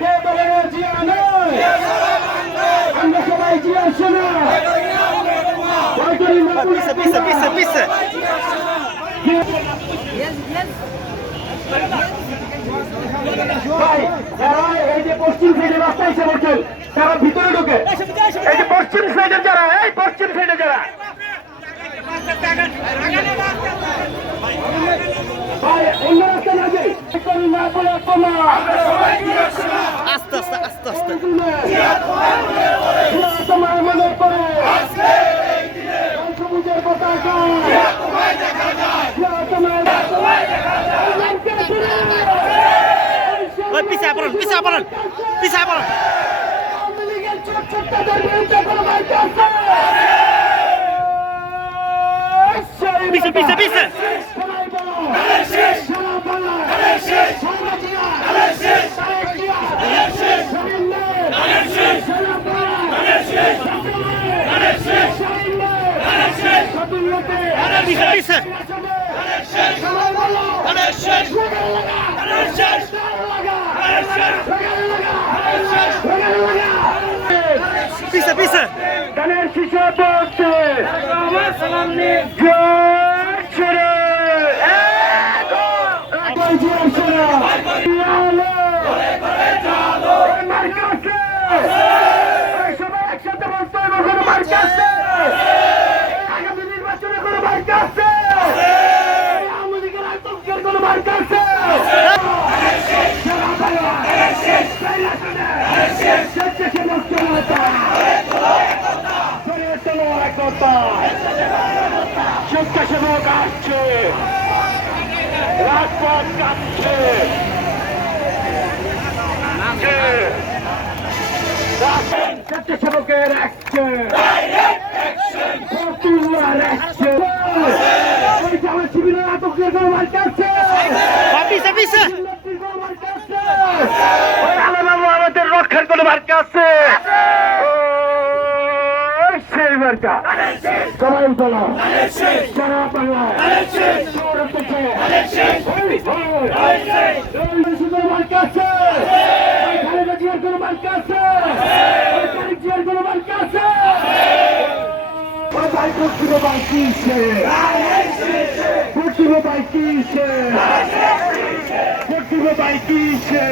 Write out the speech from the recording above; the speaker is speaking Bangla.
কে বলে জিয়া নয়, আমরা সবাই জিয়া শোনা। Pisa. ভাই যারা এই যে পশ্চিম সাইডে রাস্তা এসে বলছেন তারা ভিতরে ঢোকে। এই যে পশ্চিম সাইডে যারা, এই পশ্চিম সাইডে যারা ভাই অন্য রাস্তা না যাই না বলে তোমার Asta. তোমার মনে করে সবুজের পতাকা Oi, pisa aparan. আওয়ামী লীগের ছোট্টাদের বিরুদ্ধে কোনো বার্তা আছে? Pisa. সবাই বলো, সারা বাংলা, সারা জিয়া, তারেক জিয়া, শহীদ মেয়ের, সারা বাংলা, শহীদ মেয়ের, শহীদ মেয়ের, Pisa. সবাই বলো, Pisa. গানের শিশু বলছে সবাই একসাথে বলতে হবে কোনো মার্কা আছে, আগামী নির্বাচনে কোনো মার্কা আছে, আওয়ামী লীগের আতঙ্কের কোনো মার্কা আছে। স্বেচ্ছাসেবক আসছে, রাজপথ কাঁপছে, স্বেচ্ছাসেবকের অ্যাকশন, আমার শিবিরের আতঙ্কের কোনো মার্কা আছে, Pisa. ওই আলাবাবু আমাদের রক্ষার কোনো মার্কা আছে, সেই মার্কা সবাই বলো, সারা বাংলায় মার্কা আছে, খালেদা জিয়ার কোনো মার্কা আছে, তারেক জিয়ার কোনো মার্কা আছে, পশ্চিমে বাই কিসে